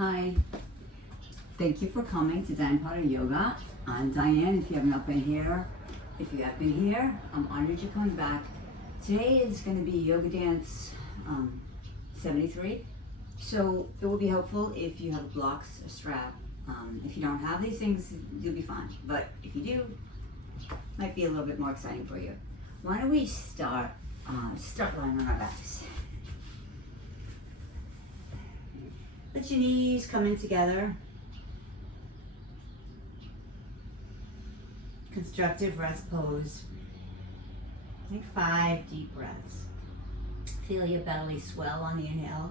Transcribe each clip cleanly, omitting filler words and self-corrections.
Hi, thank you for coming to Diane Potter Yoga. I'm Diane. If you have not been here, if you have been here, I'm honored you're coming back. Today is going to be Yoga Dance 73. So it will be helpful if you have blocks, a strap. If you don't have these things, you'll be fine. But if you do, it might be a little bit more exciting for you. Why don't we start lying on our backs. Let your knees come in together. Constructive rest pose. Take 5 deep breaths. Feel your belly swell on the inhale.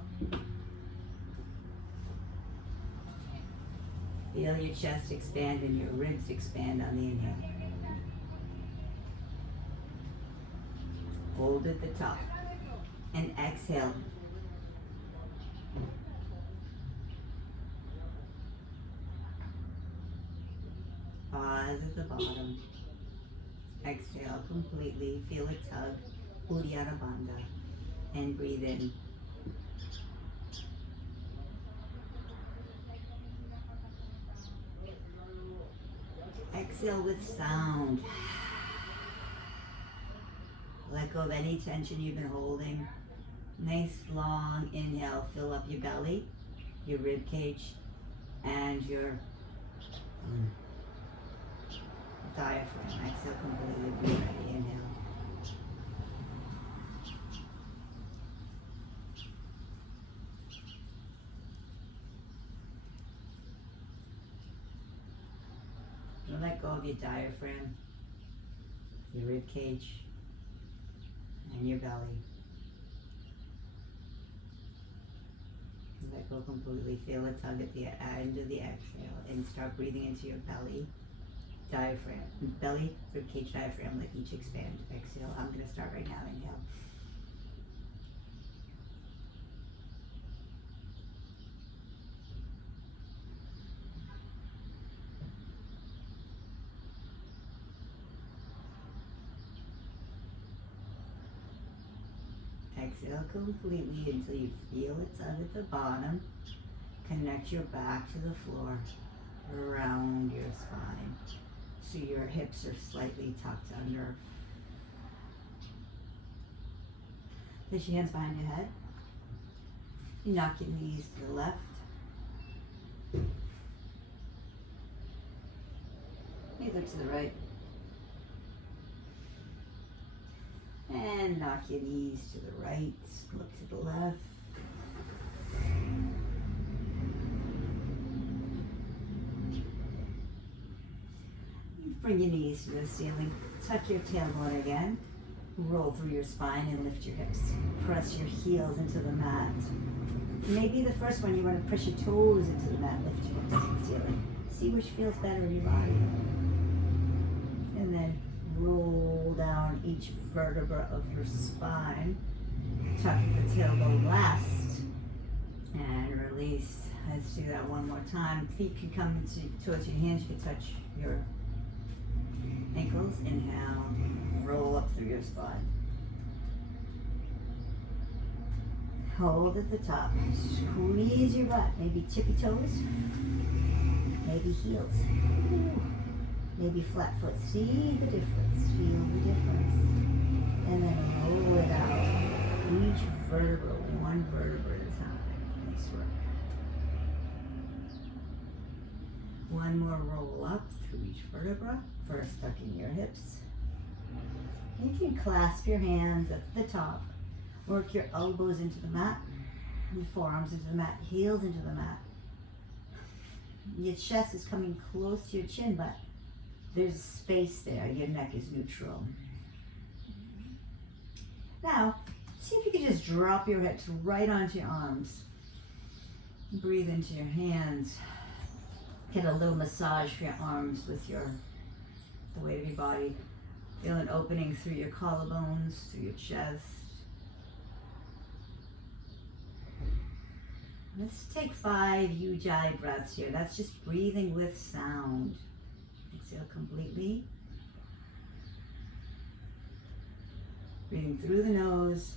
Feel your chest expand and your ribs expand on the inhale. Hold at the top and exhale. Pause at the bottom. Exhale completely. Feel a tug. Uddiyana Bandha. And breathe in. Exhale with sound. Let go of any tension you've been holding. Nice long inhale. Fill up your belly, your rib cage, and your diaphragm. Exhale completely. Be ready. Inhale. Let go of your diaphragm, your rib cage, and your belly. Let go completely. Feel a tug at the end of the exhale and start breathing into your belly, diaphragm, belly, rib cage, diaphragm. Let each expand. Exhale. I'm going to start right now. Inhale. Exhale completely until you feel a tug at the bottom. Connect your back to the floor, around your spine, so your hips are slightly tucked under. Place your hands behind your head. You knock your knees to the left. You look to the right. And knock your knees to the right, look to the left. Bring your knees to the ceiling. Tuck your tailbone again. Roll through your spine and lift your hips. Press your heels into the mat. Maybe the first one you want to press your toes into the mat, lift your hips to the ceiling. See which feels better in your body. And then roll down each vertebra of your spine. Tuck the tailbone last. And release. Let's do that one more time. Feet can come towards your hands. You can touch your ankles. Inhale. Roll up through your spine. Hold at the top. Squeeze your butt. Maybe tippy toes. Maybe heels. Maybe flat foot. See the difference. Feel the difference. And then roll it out. Each vertebra, one vertebra at a time. Nice work. One more roll up through each vertebra. First tucking your hips. You can clasp your hands at the top. Work your elbows into the mat. Your forearms into the mat. Heels into the mat. Your chest is coming close to your chin, but there's space there. Your neck is neutral. Now, see if you can just drop your hips right onto your arms. Breathe into your hands. Get a little massage for your arms with the weight of your body. Feel an opening through your collarbones, through your chest. Let's take 5 Ujjayi breaths here. That's just breathing with sound. Exhale completely. Breathing through the nose.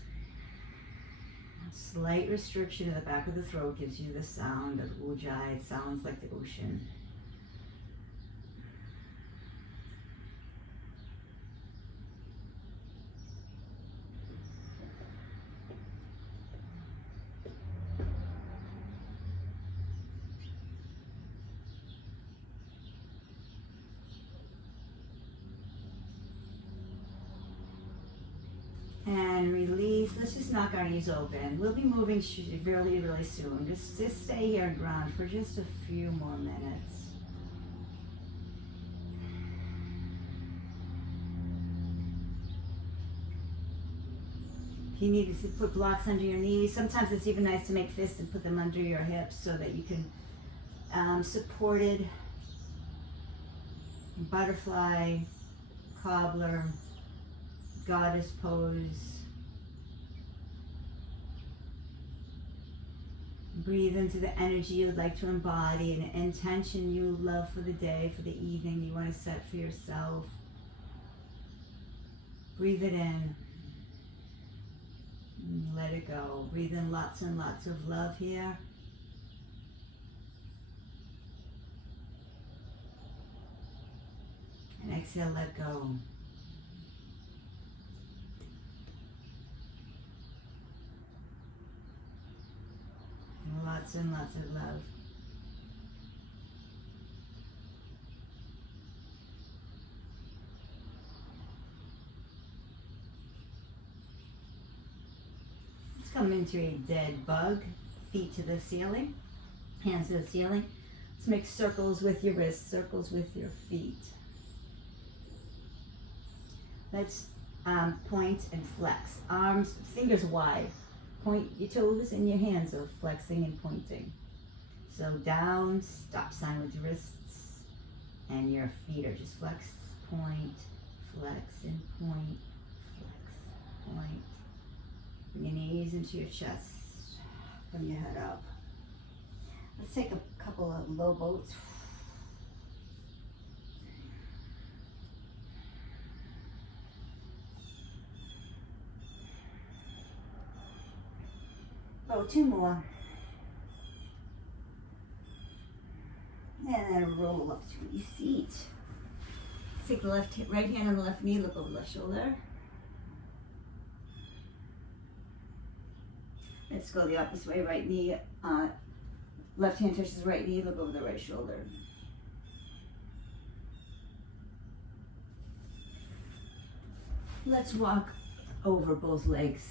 Slight restriction in the back of the throat gives you the sound of ujjayi. It sounds like the ocean. And release. Let's just knock our knees open. We'll be moving really, really soon. Just stay here and ground for just a few more minutes. If you need to put blocks under your knees, sometimes it's even nice to make fists and put them under your hips so that you can support it. Butterfly, cobbler, goddess pose. Breathe into the energy you'd like to embody, an intention you love for the day, for the evening you want to set for yourself. Breathe it in. And let it go. Breathe in lots and lots of love here. And exhale, let go. Lots and lots of love. Let's come into a dead bug. Feet to the ceiling, hands to the ceiling. Let's make circles with your wrists, circles with your feet. Let's point and flex. Arms, fingers wide. Point your toes and your hands are flexing and pointing. So down, stop sign with your wrists, and your feet are just flex, point, flex, and point, flex, point. Bring your knees into your chest, bring your head up. Let's take a couple of low boats. Oh, two more. And then roll up to your seat. Take the right hand on the left knee, look over the left shoulder. Let's go the opposite way, right knee, left hand touches the right knee, look over the right shoulder. Let's walk over both legs,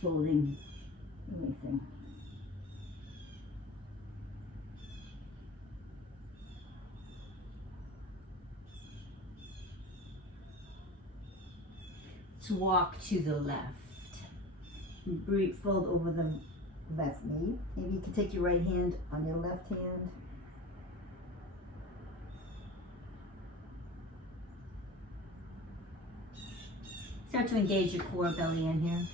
folding everything. Let's walk to the left. Breathe, fold over the left knee. Maybe you can take your right hand on your left hand. Start to engage your core, belly in here.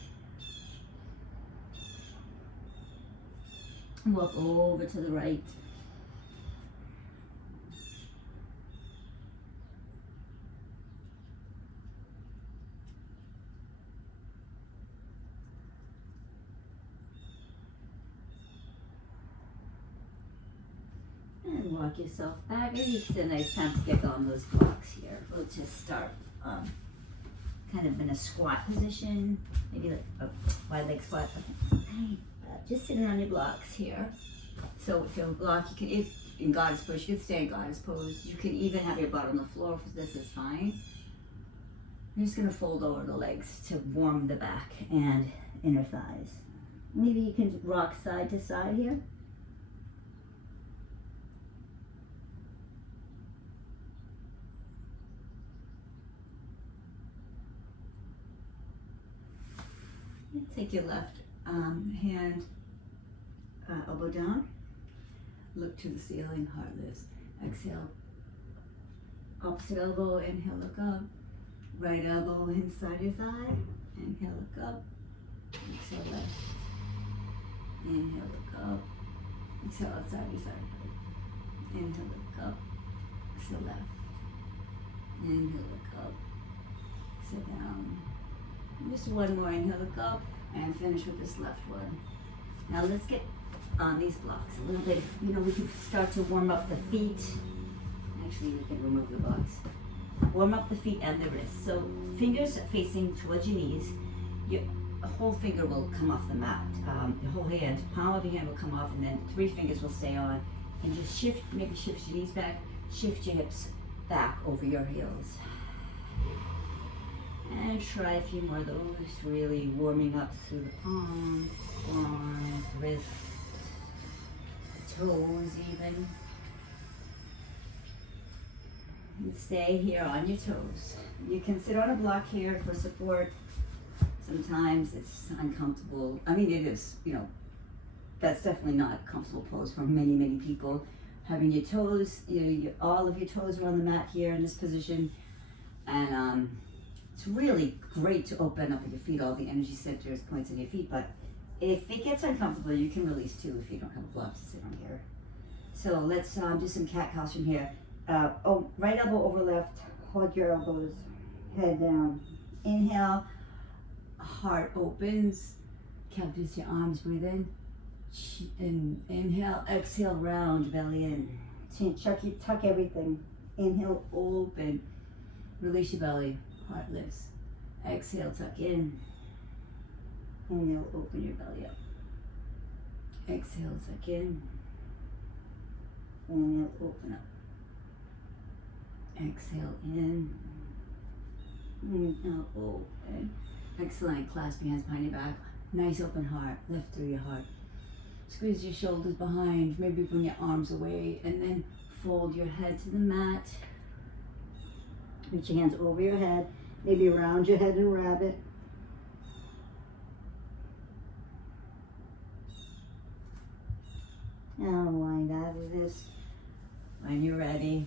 Walk over to the right. And walk yourself back. Maybe it's a nice time to get on those blocks here. We'll just start kind of in a squat position, maybe like a wide leg squat. Just sitting on your blocks here. So if you're block, you can, if in goddess pose, you can stay in goddess pose. You can even have your butt on the floor if this is fine. I'm just gonna fold over the legs to warm the back and inner thighs. Maybe you can rock side to side here. Take your left hand, elbow down, look to the ceiling, heart lifts. Exhale, opposite elbow, inhale, look up. Right elbow inside your thigh, inhale, look up. Exhale, left. Inhale, look up. Exhale, outside your thigh. Inhale, look up. Exhale, left. Inhale, look up. Exhale, down. Just one more, inhale, look up. And finish with this left one. Now let's get on these blocks a little bit. You know, we can start to warm up the feet. Actually, we can remove the blocks. Warm up the feet and the wrists. So fingers facing towards your knees. Your whole finger will come off the mat. Your whole hand, palm of your hand will come off, and then 3 fingers will stay on. And just shift, maybe shift your knees back, shift your hips back over your heels. And try a few more of those, really warming up through the palms, arms, wrists, toes even. And stay here on your toes. You can sit on a block here for support. Sometimes it's uncomfortable. I mean, it is, you know, that's definitely not a comfortable pose for many, many people. Having your toes, all of your toes are on the mat here in this position. And it's really great to open up your feet, all the energy centers, points in your feet. But if it gets uncomfortable, you can release too if you don't have a block to sit on here. So let's do some cat-cows from here. Right elbow over left, hold your elbows, head down. Inhale, heart opens, captures your arms, breathe in. And inhale, exhale, round, belly in. Tuck everything. Inhale, open. Release your belly, heart lifts. Exhale, tuck in. Inhale, open your belly up. Exhale, tuck in. Inhale, open up. Exhale in. Inhale, open. Excellent. Clasp your hands behind your back. Nice open heart. Lift through your heart. Squeeze your shoulders behind. Maybe bring your arms away and then fold your head to the mat. Reach your hands over your head. Maybe round your head in rabbit. And wind out of this. When you're ready,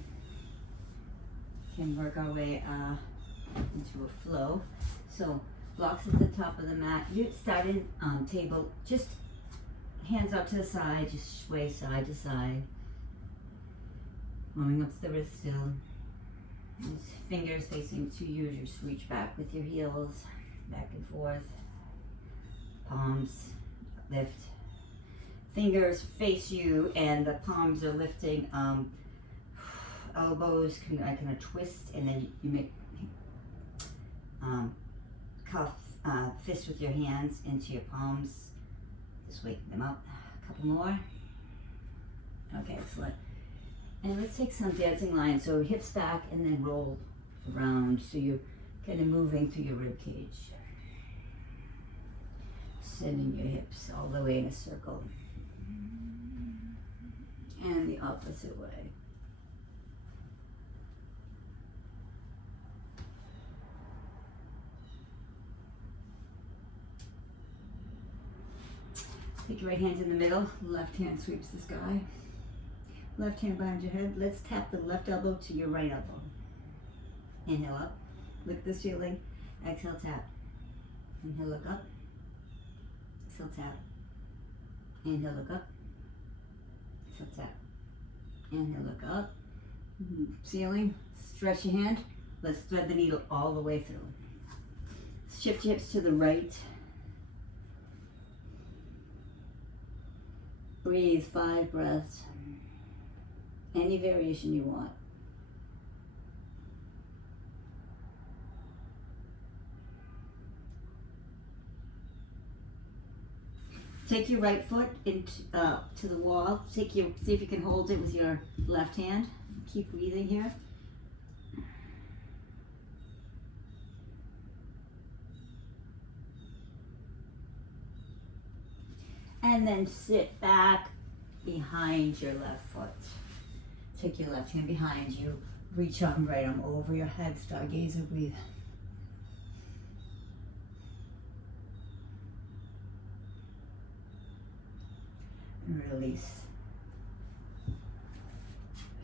can work our way into a flow. So blocks at the top of the mat. You start in table, just hands out to the side, just sway side to side. Warming up to the wrist still. And fingers facing to you, just reach back with your heels, back and forth. Palms lift. Fingers face you and the palms are lifting. Elbows can kind of twist, and then you make cuff fist with your hands into your palms. Just wake them up. A couple more. Okay, excellent. And let's take some dancing lines. So hips back and then roll around. So you're kind of moving through your rib cage. Sending your hips all the way in a circle. And the opposite way. Take your right hand in the middle, left hand sweeps the sky. Left hand behind your head. Let's tap the left elbow to your right elbow. Inhale up, lift the ceiling. Exhale, tap. Inhale, look up. Exhale, tap. Inhale, look up. Exhale, tap. Inhale, look up. Ceiling, stretch your hand. Let's thread the needle all the way through. Shift your hips to the right. Breathe 5 breaths. Any variation you want. Take your right foot into to the wall. See if you can hold it with your left hand. Keep breathing here. And then sit back behind your left foot. Take your left hand behind you. Reach arm, right arm over your head. Stargazer, breathe. And release.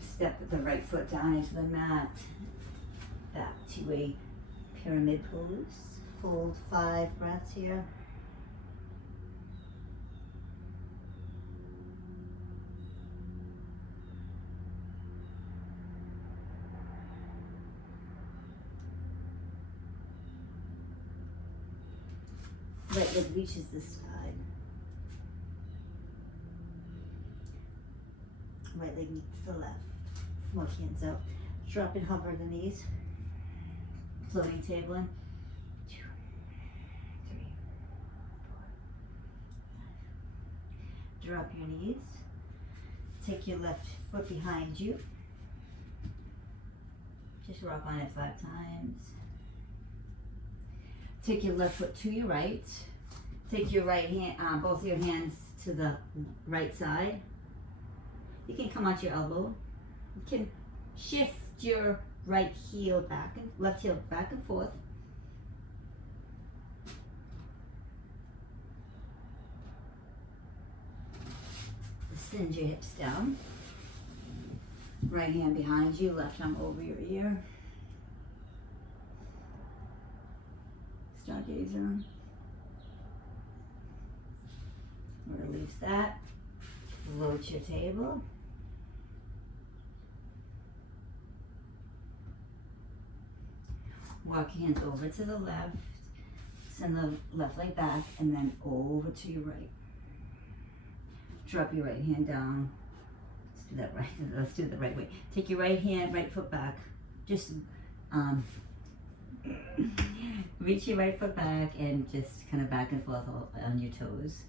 Step the right foot down into the mat. Back to a pyramid pose. Fold 5 breaths here. Right leg reaches the side. Right leg meets the left. Both hands out. Drop and hover the knees. Floating table in. 2, 3, 4, 5. Drop your knees. Take your left foot behind you. Just rock on it 5 times. Take your left foot to your right. Take your right hand, both your hands to the right side. You can come out your elbow. You can shift your right heel back and left heel back and forth. Send your hips down. Right hand behind you, left arm over your ear. Stargazer. Release that. Float your table. Walk your hands over to the left. Send the left leg back and then over to your right. Drop your right hand down. Let's do that right. Let's do it the right way. Take your right hand, right foot back. Just reach your right foot back and just kind of back and forth on your toes,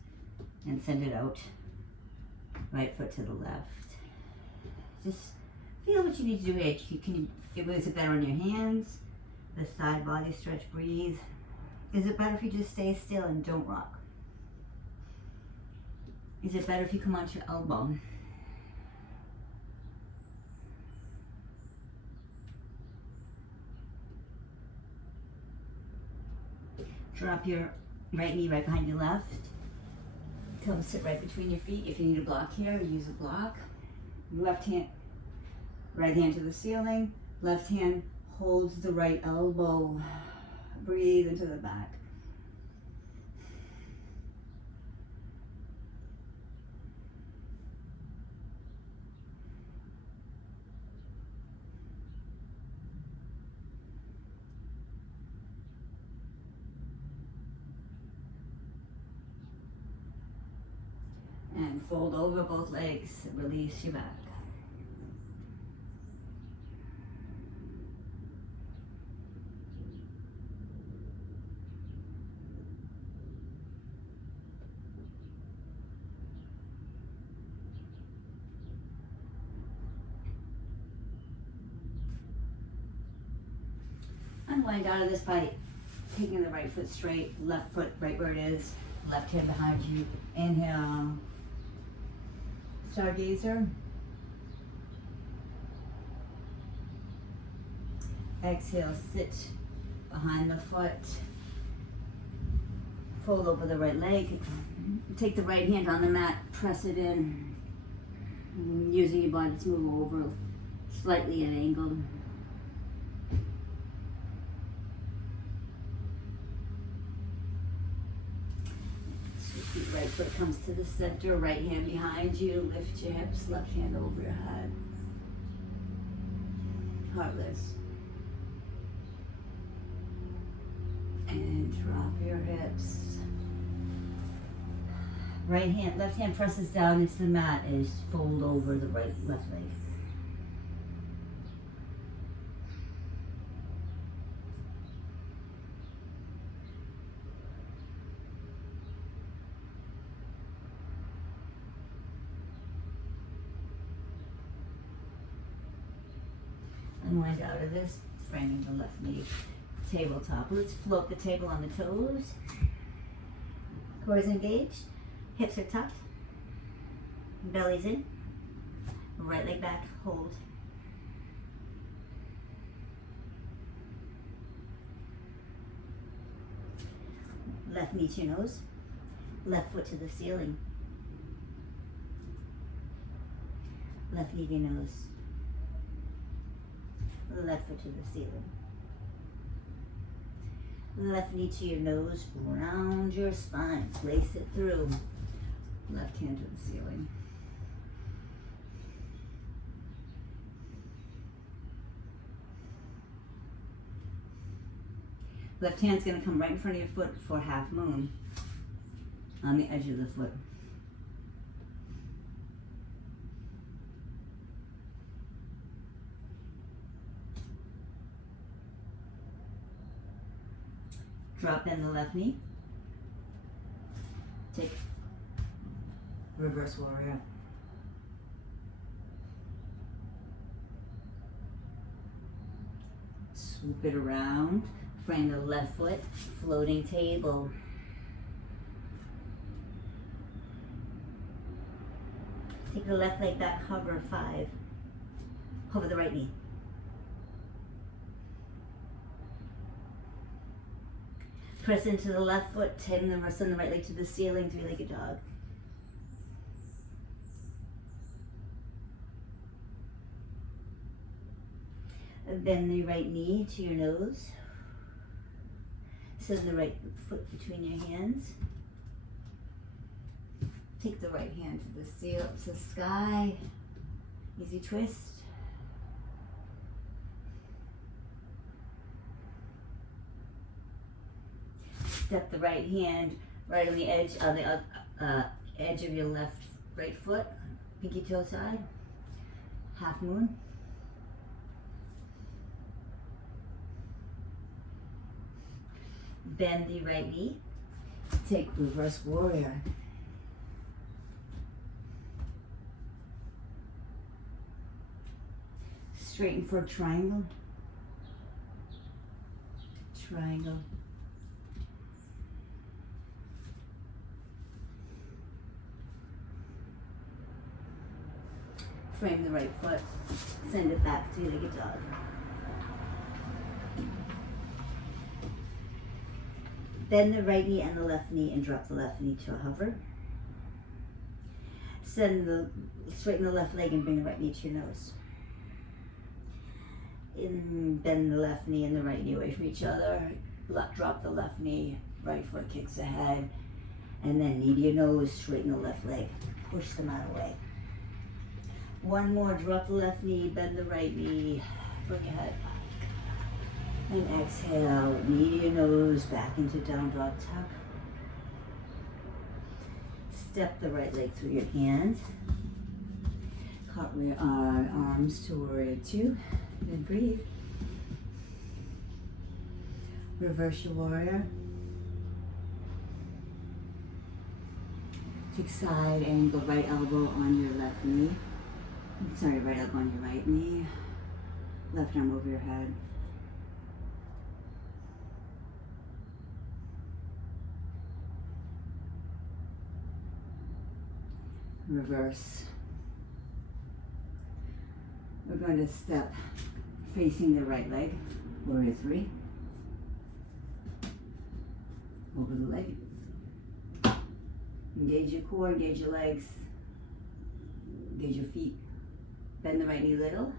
and send it out. Right foot to the left. Just feel what you need to do here. Is it better on your hands? The side body stretch, breathe. Is it better if you just stay still and don't rock? Is it better if you come onto your elbow? Drop your right knee right behind your left. Come sit right between your feet. If you need a block here, use a block. Left hand, right hand to the ceiling. Left hand holds the right elbow. Breathe into the back. And fold over both legs, release your back. Unwind out of this by taking the right foot straight, left foot right where it is, left hand behind you. Inhale. Stargazer. Exhale, sit behind the foot. Fold over the right leg. Take the right hand on the mat, press it in. Using your body to move over slightly at an angle. Right foot comes to the center, right hand behind you, lift your hips, left hand over your head. Heartless. And drop your hips. Right hand, left hand presses down into the mat and fold over the left leg. Unwind out of this, framing the left knee. Tabletop. Let's float the table on the toes. Core is engaged. Hips are tucked. Belly's in. Right leg back. Hold. Left knee to your nose. Left foot to the ceiling. Left knee to your nose. Left foot to the ceiling. Left knee to your nose, round your spine, place it through. Left hand to the ceiling. Left hand's gonna come right in front of your foot for half moon. on the edge of the foot. Drop in the left knee. Take reverse warrior. Swoop it around. Frame the left foot. Floating table. Take the left leg back, hover 5. Hover the right knee. Press into the left foot, send the right leg to the ceiling, three-legged dog. Bend the right knee to your nose. Send the right foot between your hands. Take the right hand to the sky. Easy twist. Step the right hand right on the edge of the edge of your right foot, pinky toe side, half moon. Bend the right knee. Take reverse warrior. Straighten for triangle. Triangle. Frame the right foot, send it back, three-legged dog. Bend the right knee and the left knee and drop the left knee to a hover. Straighten the left leg and bring the right knee to your nose. Bend the left knee and the right knee away from each other. Drop the left knee, right foot kicks ahead. And then knee to your nose, straighten the left leg. Push them out away. One more, drop the left knee, bend the right knee, bring your head back. And exhale, knee to your nose, back into down dog tuck. Step the right leg through your hand. Cartwheel arms to warrior 2. And breathe. Reverse your warrior. Take side angle, right elbow on your left knee. Sorry, right elbow on your right knee. Left arm over your head. Reverse. We're going to step facing the right leg, warrior 3. Over the leg. Engage your core, engage your legs, engage your feet. Bend the right knee little.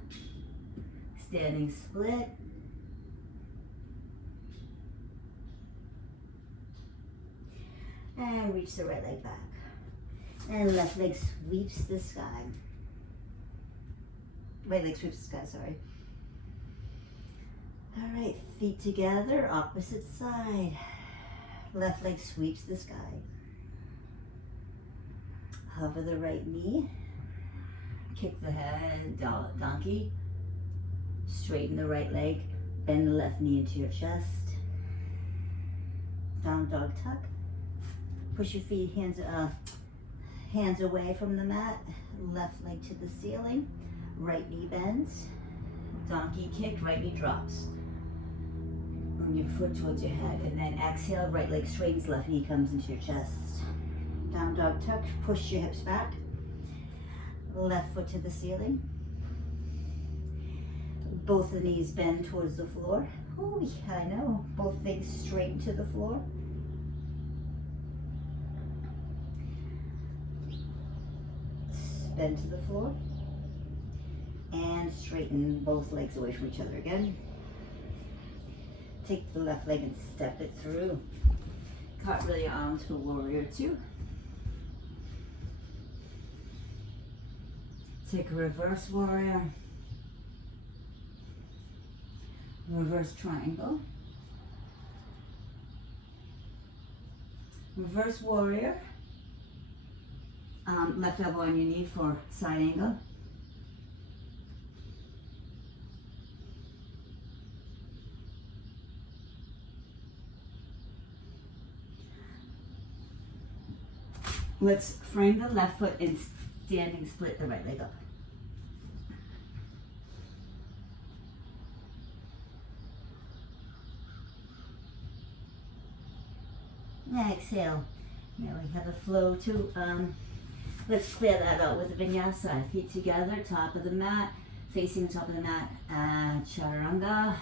Standing split. And reach the right leg back. And left leg sweeps the sky. Right leg sweeps the sky, sorry. All right, feet together, opposite side. Left leg sweeps the sky. Hover the right knee. Kick the head, donkey. Straighten the right leg. Bend the left knee into your chest. Down dog tuck. Push your feet, hands away from the mat. Left leg to the ceiling. Right knee bends. Donkey kick, right knee drops. Bring your foot towards your head. And then exhale, right leg straightens, left knee comes into your chest. Down dog tuck, push your hips back. Left foot to the ceiling. Both the knees bend towards the floor. Oh, yeah, I know. Both legs straight to the floor. Bend to the floor. And straighten both legs away from each other again. Take the left leg and step it through. Cartwheel your arms for warrior 2. Take a reverse warrior. Reverse triangle. Reverse warrior. Left elbow on your knee for side angle. Let's frame the left foot and standing split the right leg up. Exhale. Now we have a flow to, let's clear that out with the vinyasa. Feet together, top of the mat, facing the top of the mat. Chaturanga,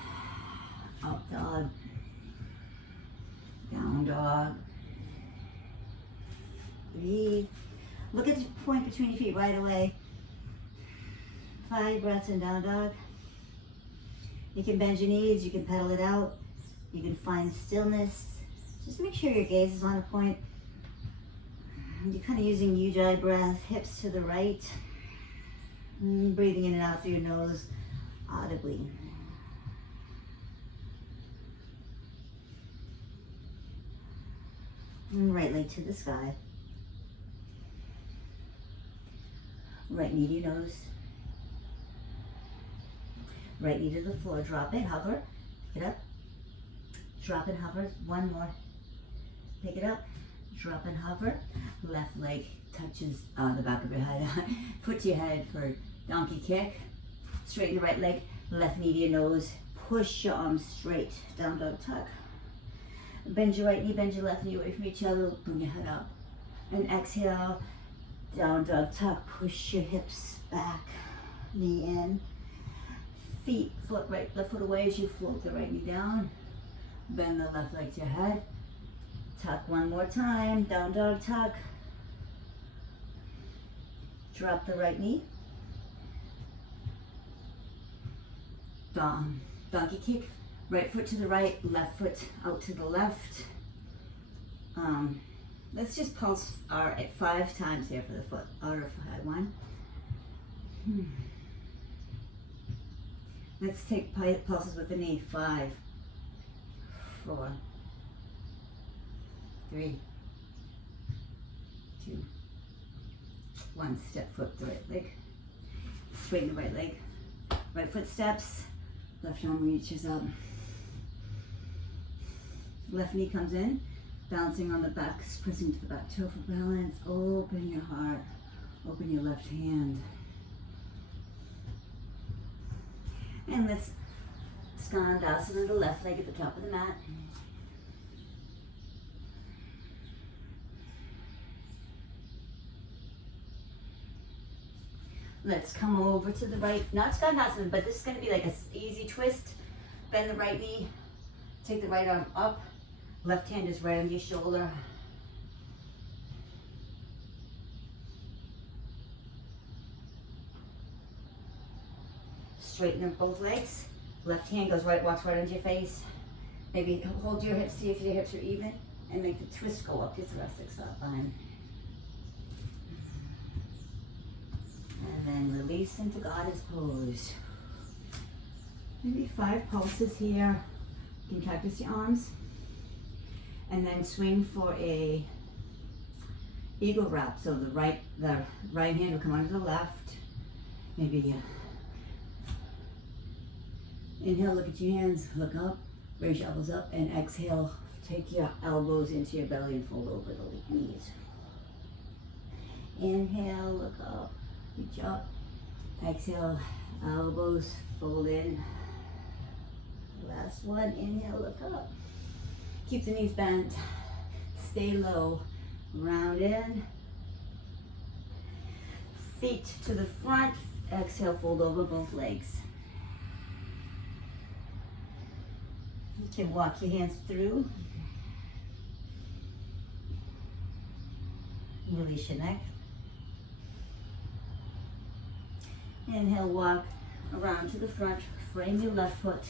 up dog, down dog. Breathe. Look at the point between your feet right away. 5 breaths in down dog. You can bend your knees, you can pedal it out, you can find stillness. Just make sure your gaze is on a point. You're kind of using ujjayi breath, hips to the right. Breathing in and out through your nose audibly. Right leg to the sky. Right knee to your nose. Right knee to the floor. Drop it, hover. Pick it up. Drop and hover. One more. Pick it up. Drop and hover. Left leg touches the back of your head. Foot to your head for donkey kick. Straighten the right leg. Left knee to your nose. Push your arms straight. Down dog tuck. Bend your right knee, bend your left knee away from each other. Bring your head up. And exhale. Down dog tuck. Push your hips back. Knee in. Feet, foot right, left foot away as you float the right knee down. Bend the left leg to your head. Tuck one more time. Down dog tuck. Drop the right knee. Donkey kick. Right foot to the right, left foot out to the left. Let's just pulse our 5 times here for the foot. Outer 5. 1. Let's take pulses with the knee. 5, 4, 3, 2, 1. Step foot the right leg. Straighten the right leg. Right foot steps. Left arm reaches up. Left knee comes in. Bouncing on the back, pressing to the back toe for balance. Open your heart. Open your left hand. And let's skandasana the left leg at the top of the mat. Let's come over to the right, not skandasana, but this is going to be like an easy twist. Bend the right knee, take the right arm up, left hand is right on your shoulder. Straighten up both legs. Left hand goes right, walks right onto your face. Maybe hold your hips, see if your hips are even, and make the twist go up your thoracic spine. And then release into goddess pose. Maybe 5 pulses here. You can cactus your arms. And then swing for a eagle wrap. So the right hand will come onto the left. Maybe inhale, look at your hands, look up, raise your elbows up, and exhale, take your elbows into your belly and fold over the knees. Inhale, look up, reach up. Exhale, elbows fold in. Last one, inhale, look up. Keep the knees bent, stay low, round in. Feet to the front, exhale, fold over both legs. You can walk your hands through. Release your neck. Inhale, walk around to the front, frame your left foot,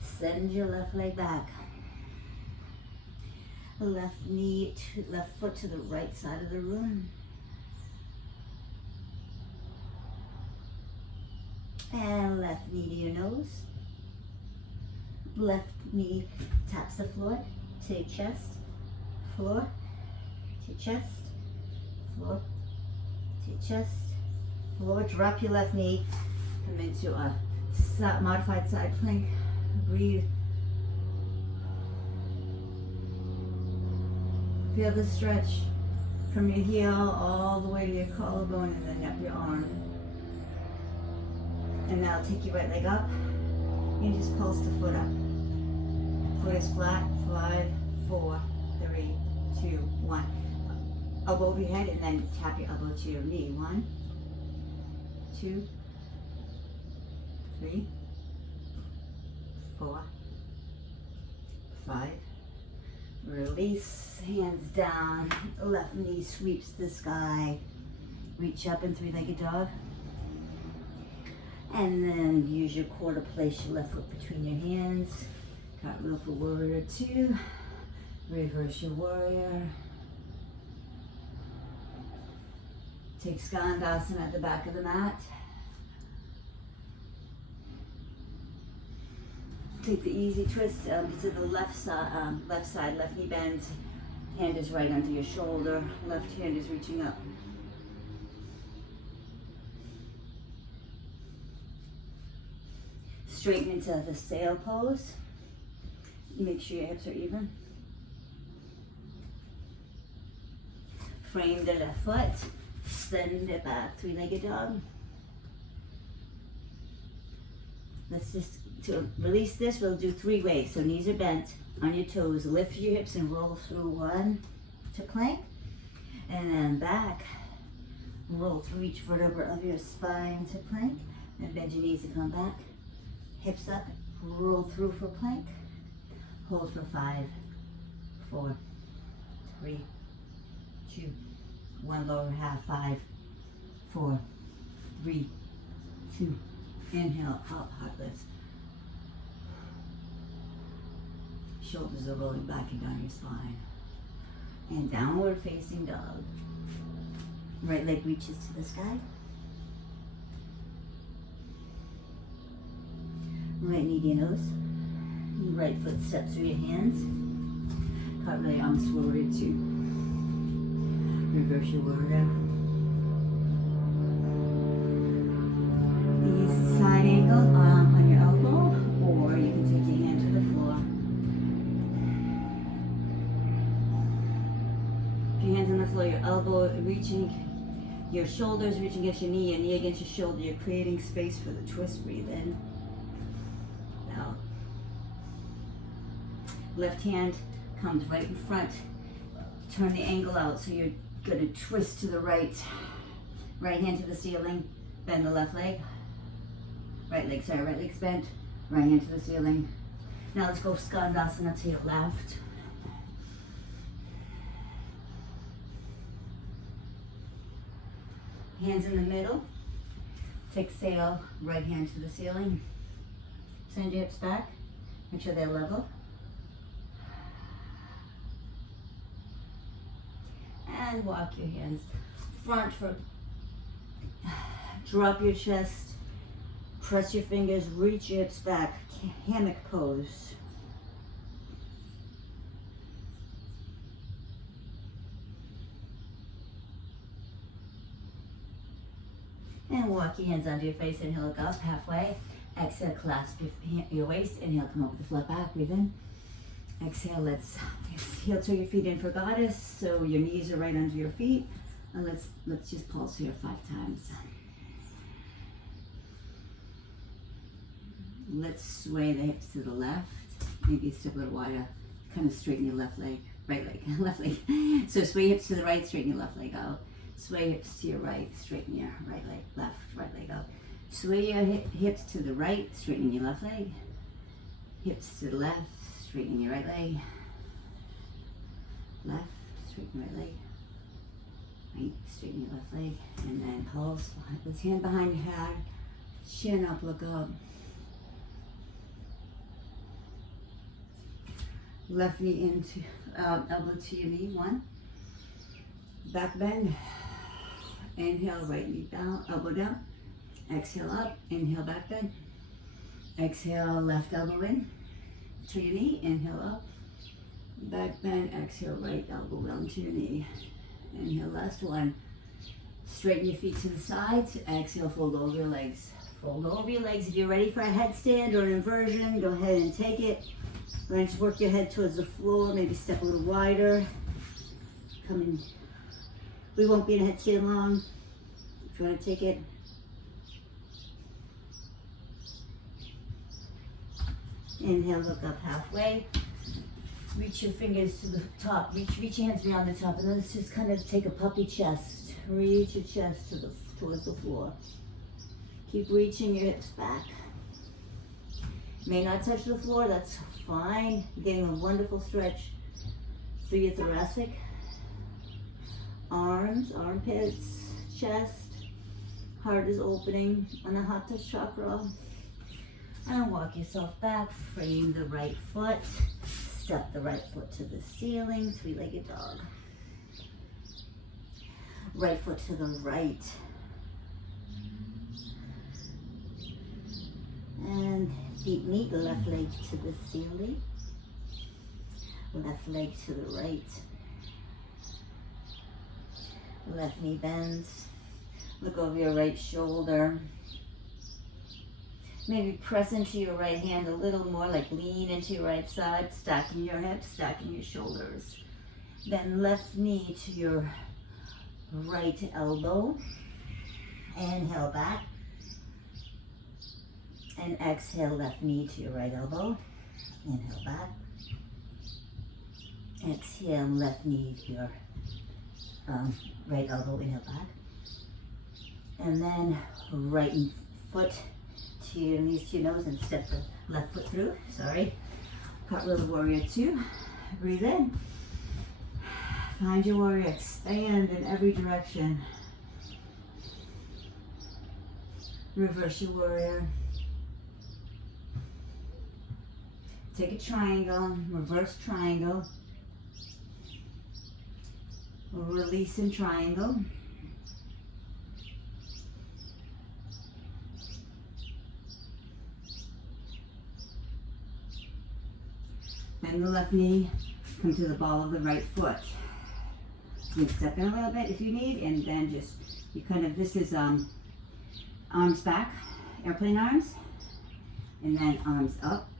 send your left leg back. Left knee to left foot to the right side of the room. And left knee to your nose. Left knee taps the floor to your chest, floor, to your chest, floor, to your chest. Forward, drop your left knee. Come into a modified side plank. Breathe. Feel the stretch from your heel all the way to your collarbone and then up your arm. And now take your right leg up and just pulse the foot up. Foot is flat. 5, 4, 3, 2, 1. Elbow over your head and then tap your elbow to your knee. 1, 2, 3, 4, 5. Release, hands down, left knee sweeps the sky. Reach up in three-legged dog. And then use your core to place your left foot between your hands. Cartwheel for warrior 2. Reverse your warrior. Take Skandasana at the back of the mat. Take the easy twist to the left side, left knee bends. Hand is right under your shoulder. Left hand is reaching up. Straighten into the sail pose. Make sure your hips are even. Frame the left foot. Send it back, three-legged dog. Let's just, to release this, we'll do 3 ways. So knees are bent on your toes. Lift your hips and roll through 1 to plank. And then back. Roll through each vertebra of your spine to plank. And bend your knees and come back. Hips up, roll through for plank. Hold for 5, 4, 3, 2, 1. Lower half. 5, 4, 3, 2. Inhale, up, heart lifts. Shoulders are rolling back and down your spine. And downward facing dog. Right leg reaches to the sky. Right knee to your nose. Right foot steps through your hands. Cartwheel arms forward 2. Reverse your warrior. Easy side angle on your elbow, or you can take your hand to the floor. If your hand's on the floor, your elbow reaching, your shoulders reaching against your knee against your shoulder. You're creating space for the twist. Breathe in. Out. Left hand comes right in front. Turn the angle out, so you're going to twist to the right. Right hand to the ceiling. Bend the left leg. Right leg's bent. Right hand to the ceiling. Now let's go Skandasana to your left. Hands in the middle. Take sail, right hand to the ceiling. Send your hips back. Make sure they're level. And walk your hands front for, drop your chest, press your fingers, reach your hips back, hammock pose. And walk your hands under your face, inhale, look up halfway. Exhale, clasp your waist, inhale, come up with the flat back, breathe in. Exhale, let's heel toe your feet in for goddess, so your knees are right under your feet. And let's just pulse here 5 times. Let's sway the hips to the left. Maybe step a little wider. Kind of straighten your left leg, right leg, left leg. So sway hips to the right, straighten your left leg out. Sway hips to your right, straighten your right leg, left, right leg out. Sway your hips to the right, straighten your left leg. Hips to the left, straighten your right leg. Left, straighten right leg. Right, straighten your left leg. And then pulse. Let's hand behind your head. Chin up, look up. Left knee into, elbow to your knee. 1. Back bend. Inhale, right knee down, elbow down. Exhale up, inhale, back bend. Exhale, left elbow in to your knee. Inhale up, back bend. Exhale, right elbow down to your knee. Inhale, last one. Straighten your feet to the sides. Exhale, fold over your legs. Fold over your legs. If you're ready for a headstand or an inversion, go ahead and take it. We're going to work your head towards the floor. Maybe step a little wider. Come in. We won't be in a headstand long. If you want to take it. Inhale, look up halfway. Reach your fingers to the top. Reach your hands beyond the top. And let's just kind of take a puppy chest. Reach your chest towards the floor. Keep reaching your hips back. May not touch the floor, that's fine. You're getting a wonderful stretch through your thoracic. Arms, armpits, chest. Heart is opening on the Hatha chakra. And walk yourself back. Frame the right foot. Step the right foot to the ceiling. Three-legged dog. Right foot to the right. And feet meet, left leg to the ceiling. Left leg to the right. Left knee bends. Look over your right shoulder. Maybe press into your right hand a little more, like lean into your right side, stacking your hips, stacking your shoulders. Then left knee to your right elbow. Inhale back. And exhale, left knee to your right elbow. Inhale back. Exhale, left knee to your right elbow. Inhale back. And then right foot to your knees to your nose and step the left foot through. Sorry. Cartwheel to warrior two. Breathe in. Find your warrior. Expand in every direction. Reverse your warrior. Take a triangle, reverse triangle, release in triangle. Bend the left knee, come to the ball of the right foot. You can step in a little bit if you need, and then just, you kind of, this is arms back, airplane arms, and then arms up.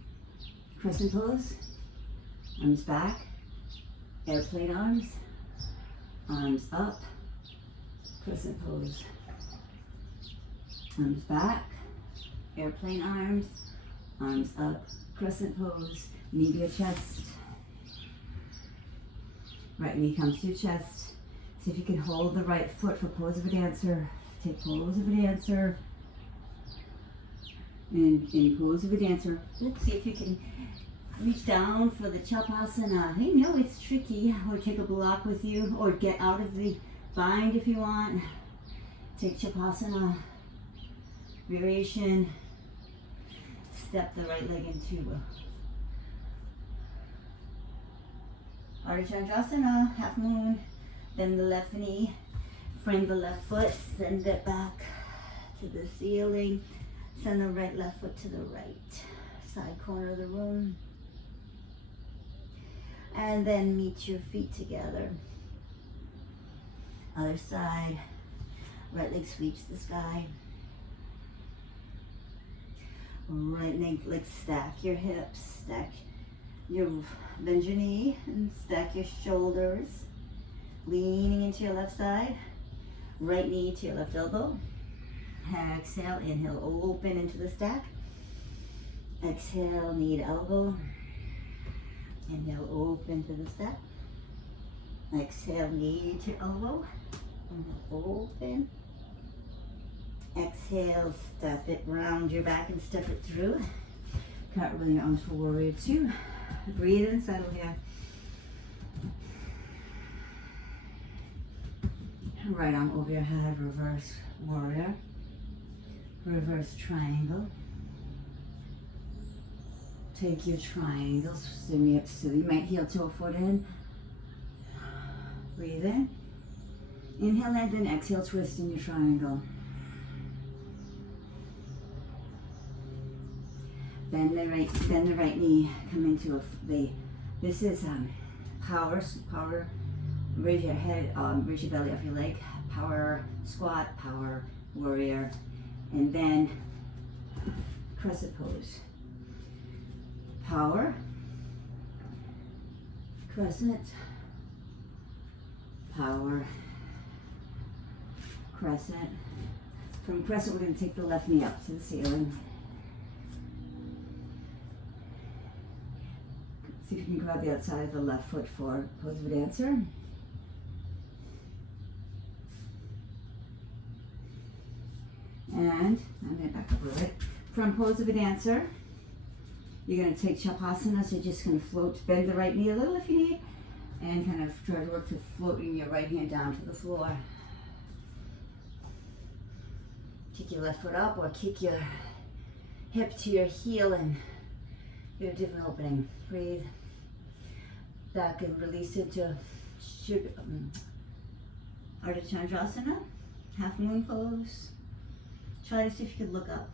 Crescent pose, arms back, airplane arms up, crescent pose, arms back, airplane arms up, crescent pose, knee to your chest, right knee comes to your chest. See if you can hold the right foot for pose of a dancer. Take pose of a dancer. And in pose of a dancer, let's see if you can reach down for the Chapasana. I know it's tricky, or take a block with you, or get out of the bind if you want. Take Chapasana, variation, step the right leg into Ardha Chandrasana, half moon, then the left knee, frame the left foot, send it back to the ceiling. Send the right left foot to the right side corner of the room. And then meet your feet together. Other side. Right leg sweeps the sky. Right leg stack your hips. Bend your knee and stack your shoulders. Leaning into your left side. Right knee to your left elbow. Exhale, inhale, open into the stack. Exhale, knee to elbow. Inhale, open to the stack. Exhale, knee to elbow. Inhale, open. Exhale, step it round your back and step it through. Cartwheel your arms for warrior two. Breathe and settle here. Right arm over your head, reverse warrior. Reverse triangle. Take your triangles, so you might heel toe foot in. Breathe in. Inhale, and then exhale, twist in your triangle. Bend the right knee, come into this is power Raise your head, raise your belly off your leg. Power squat, power warrior, and then crescent pose. Power, crescent, power, crescent. From crescent, we're going to take the left knee up to the ceiling. See if you can grab the outside of the left foot for pose of a dancer. And I'm going to back up a little bit. From pose of a dancer, you're going to take Chapasana, so you're just going to float, bend the right knee a little if you need, and kind of try to work to floating your right hand down to the floor. Kick your left foot up or kick your hip to your heel and do a different opening. Breathe back and release into Ardha Chandrasana, half moon pose. Try to see if you could look up.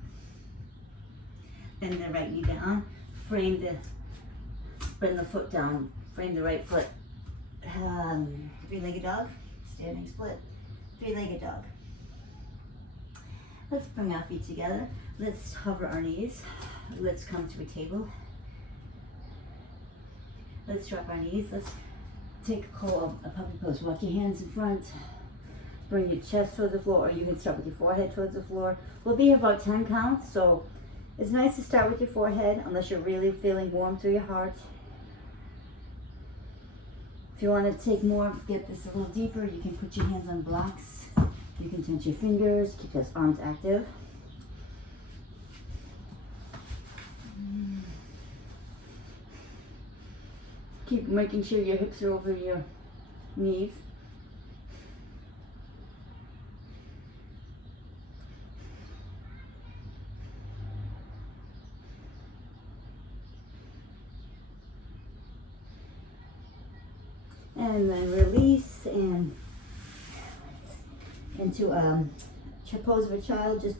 Bend the right knee down. Bring the foot down. Frame the right foot. Three-legged dog. Standing split. Three-legged dog. Let's bring our feet together. Let's hover our knees. Let's come to a table. Let's drop our knees. Let's take a puppy pose. Walk your hands in front. Bring your chest towards the floor, or you can start with your forehead towards the floor. We'll be here about 10 counts, so it's nice to start with your forehead unless you're really feeling warm through your heart. If you want to take more, get this a little deeper, you can put your hands on blocks. You can tense your fingers, keep those arms active. Keep making sure your hips are over your knees. And then release and into pose of a child, just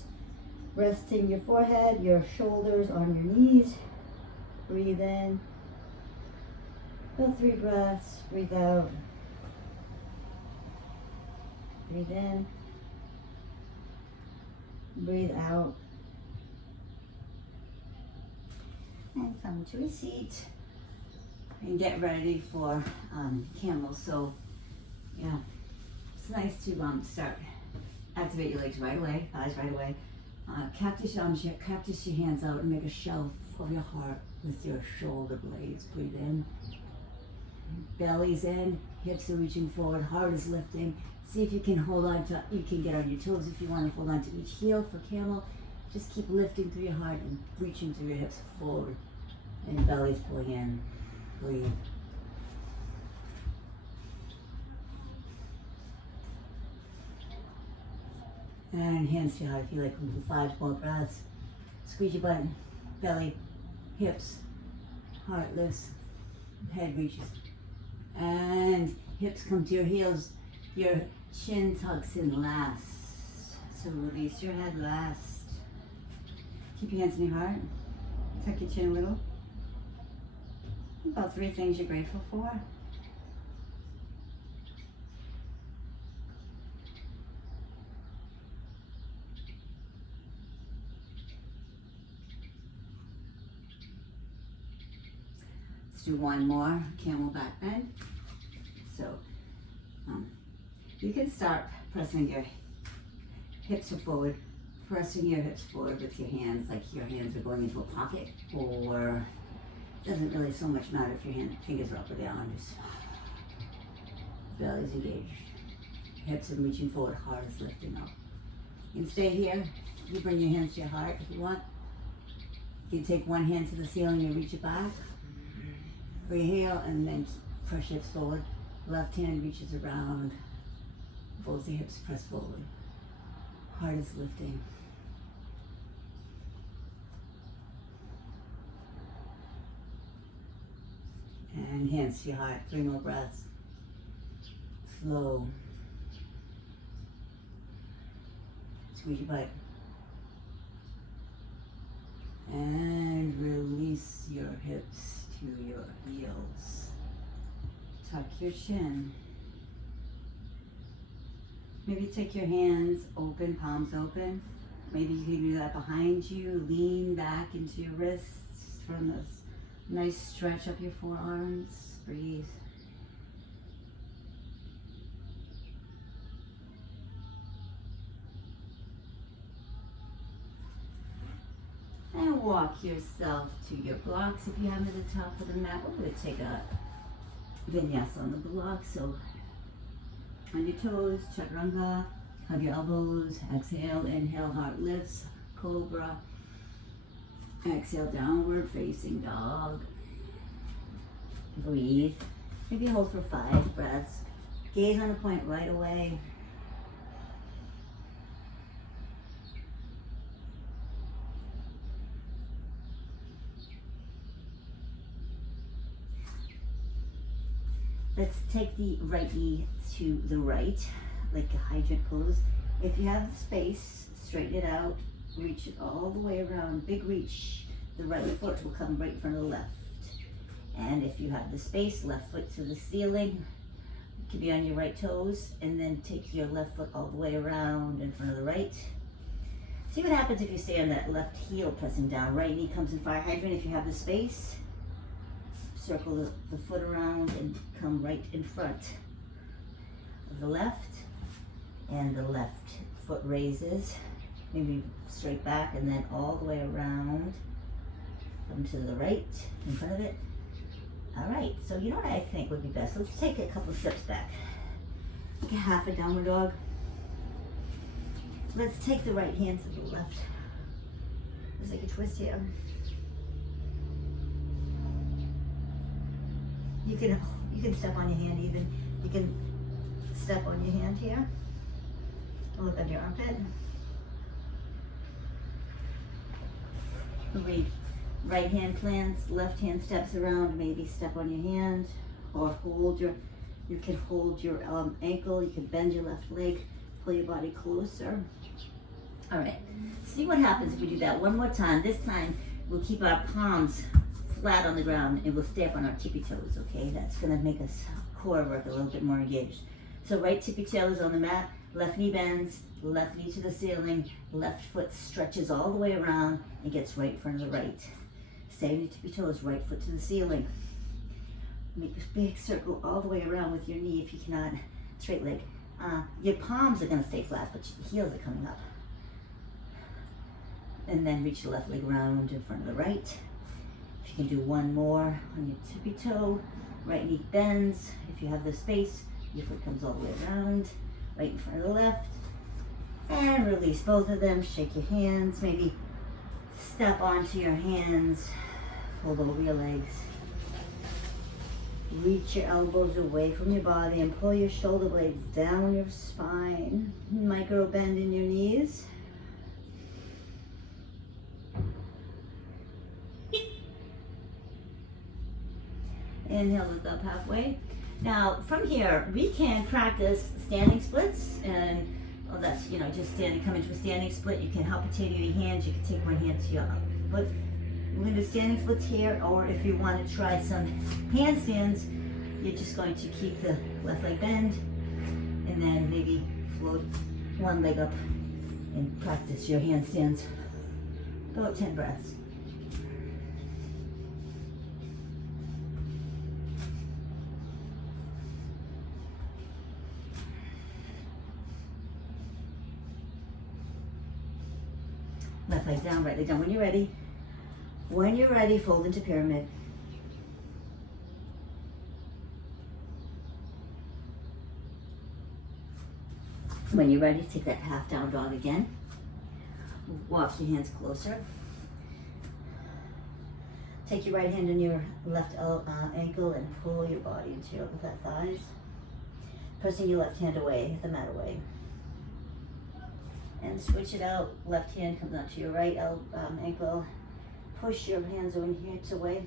resting your forehead, your shoulders on your knees. Breathe in. Feel 3 breaths. Breathe out. Breathe in. Breathe out. And come to a seat. And get ready for camel. So, yeah, it's nice to start, activate your legs right away, thighs right away. Cactus your hands out and make a shelf of your heart with your shoulder blades. Breathe in. Belly's in, hips are reaching forward, heart is lifting. See if you can hold on to, you can get on your toes if you want to hold on to each heel for camel. Just keep lifting through your heart and reaching through your hips forward. And belly's pulling in. Breathe. And hands to your heart if you like. 5 more breaths. Squeeze your butt, belly, hips, heart lifts, head reaches. And hips come to your heels. Your chin tucks in last. So release your head last. Keep your hands in your heart. Tuck your chin a little. About 3 things you're grateful for. Let's do one more, camel back bend. So you can start pressing your hips forward, pressing your hips forward with your hands, like your hands are going into a pocket, or it doesn't really so much matter if your fingers are up or down, just belly's engaged, hips are reaching forward, heart is lifting up. You can stay here, you bring your hands to your heart if you want. You can take one hand to the ceiling and reach it back for your heel, and then push hips forward. Left hand reaches around, both the hips press forward. Heart is lifting. And hands to your heart. 3 more breaths. Slow. Squeeze your butt. And release your hips to your heels. Tuck your chin. Maybe take your hands open, palms open. Maybe you can do that behind you. Lean back into your wrists from this nice stretch up your forearms. Breathe. And walk yourself to your blocks. If you have them at the top of the mat, we're going to take a vinyasa on the block. So on your toes, chaturanga, hug your elbows, exhale, inhale, heart lifts, cobra. Exhale, downward facing dog. Breathe. Maybe hold for 5 breaths. Gaze on a point right away. Let's take the right knee to the right, like a hydrant pose. If you have the space, straighten it out, reach it all the way around, big reach. The right foot will come right in front of the left. And if you have the space, left foot to the ceiling, you can be on your right toes, and then take your left foot all the way around in front of the right. See what happens if you stay on that left heel pressing down. Right knee comes in fire hydrant if you have the space. Circle the foot around and come right in front of the left, and the left foot raises, maybe straight back, and then all the way around, come to the right, in front of it. All right, so you know what I think would be best? Let's take a couple steps back. Like a half a downward dog. Let's take the right hand to the left. Let's take a twist here. You can step on your hand even. You can step on your hand here. Look under your armpit. Right hand plants, left hand steps around, maybe step on your hand, or hold you can hold your ankle, you can bend your left leg, pull your body closer. All right, see what happens if we do that one more time. This time, we'll keep our palms flat on the ground and we'll stay up on our tippy toes, okay? That's gonna make us core work a little bit more engaged. So right tippy toes on the mat, left knee bends, left knee to the ceiling, left foot stretches all the way around and gets right in front of the right. Stay on your tippy toes, right foot to the ceiling. Make a big circle all the way around with your knee if you cannot, straight leg. Your palms are gonna stay flat, but your heels are coming up. And then reach the left leg around in front of the right. If you can do one more on your tippy toe, right knee bends. If you have the space, your foot comes all the way around, right in front of the left. And release both of them, shake your hands, maybe step onto your hands, fold over your legs. Reach your elbows away from your body and pull your shoulder blades down your spine. Micro bend in your knees. Inhale, lift up halfway. Now, from here, we can practice standing splits, and well, that's, just standing, come into a standing split. You can help potato your hands. You can take one hand to your foot. We're going to do standing splits here, or if you want to try some handstands, you're just going to keep the left leg bend, and then maybe float one leg up and practice your handstands. About 10 breaths. Left leg down, right leg down. When you're ready, fold into pyramid. When you're ready, take that half down dog again. Walk your hands closer. Take your right hand on your left ankle and pull your body into your left thighs. Pressing your left hand away, the mat away. And switch it out. Left hand comes out to your right ankle. Push your hands over here, hips away.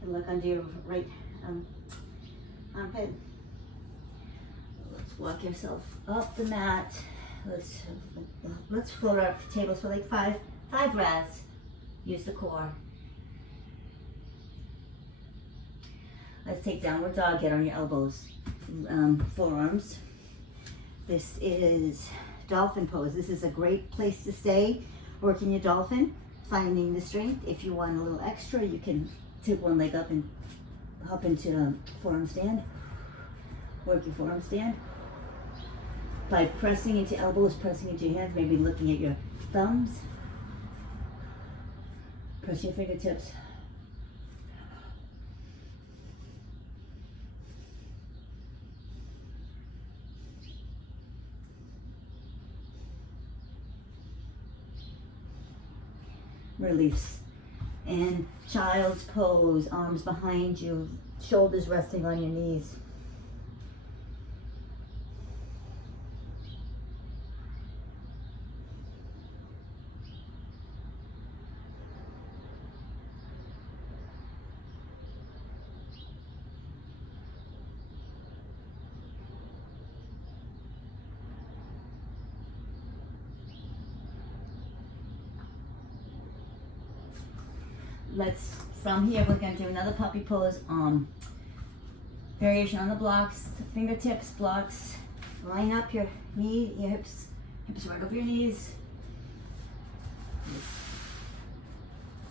And look under your right armpit. Let's walk yourself up the mat. Let's float our tables for like five breaths. Use the core. Let's take downward dog. Get on your elbows, forearms. This is dolphin pose. This is a great place to stay, working your dolphin, finding the strength. If you want a little extra, you can take one leg up and hop into a forearm stand. Work your forearm stand by pressing into elbows, pressing into your hands, maybe looking at your thumbs. Press your fingertips. Release. And child's pose, arms behind you, shoulders resting on your knees. From here, we're going to do another puppy pose. Variation on the blocks, fingertips, blocks. Line up your knee, your hips right over your knees.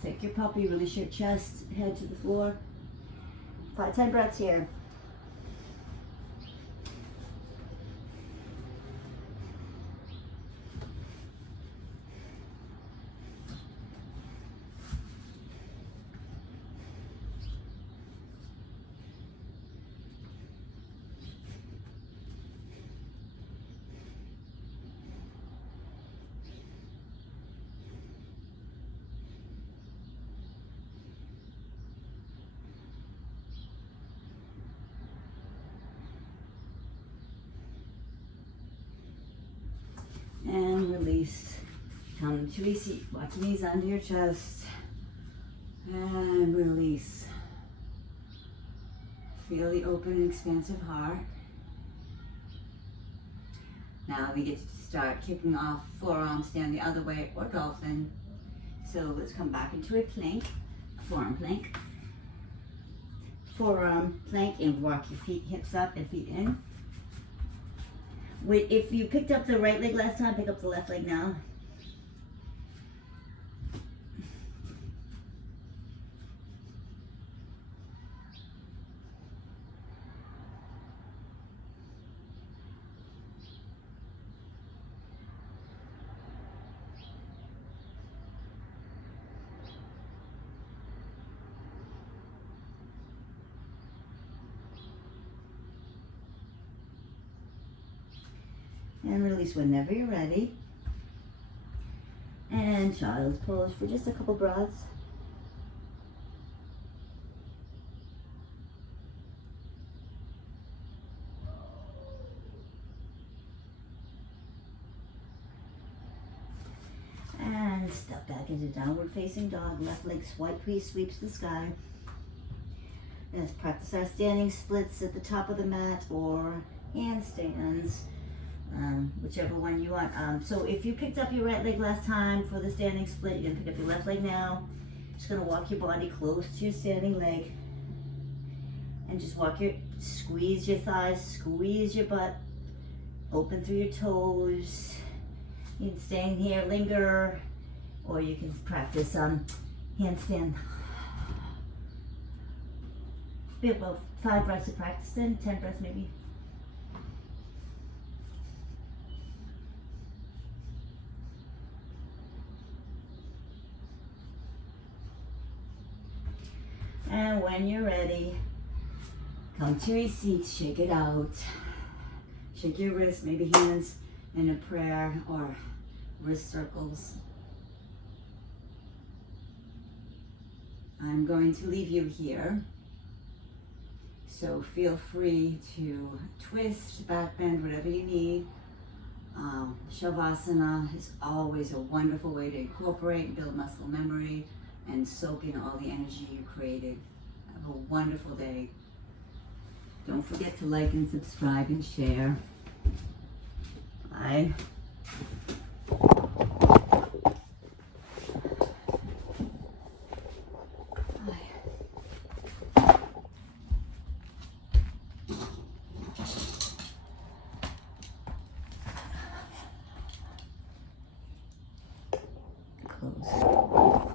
Take your puppy, release your chest, head to the floor. 10 breaths here. And release. Come to a seat. Walk your knees under your chest. And release. Feel the open and expansive heart. Now we get to start kicking off forearm stand the other way or dolphin. So let's come back into a plank, a forearm plank. Forearm plank and walk your feet, hips up and feet in. If you picked up the right leg last time, pick up the left leg now. And release whenever you're ready. And child's pose for just a couple breaths. And step back into downward facing dog. Left leg sweeps the sky. Let's practice our standing splits at the top of the mat or handstands. Whichever one you want. So if you picked up your right leg last time for the standing split, you're gonna pick up your left leg now. Just gonna walk your body close to your standing leg. And just squeeze your thighs, squeeze your butt, open through your toes. You can stay in here, linger, or you can practice handstand. Be about 5 breaths of practice then, 10 breaths maybe. And when you're ready, come to a seat, shake it out. Shake your wrists, maybe hands in a prayer or wrist circles. I'm going to leave you here. So feel free to twist, back bend, whatever you need. Shavasana is always a wonderful way to incorporate and build muscle memory and soak in all the energy you created. Have a wonderful day. Don't forget to like and subscribe and share. Bye. close.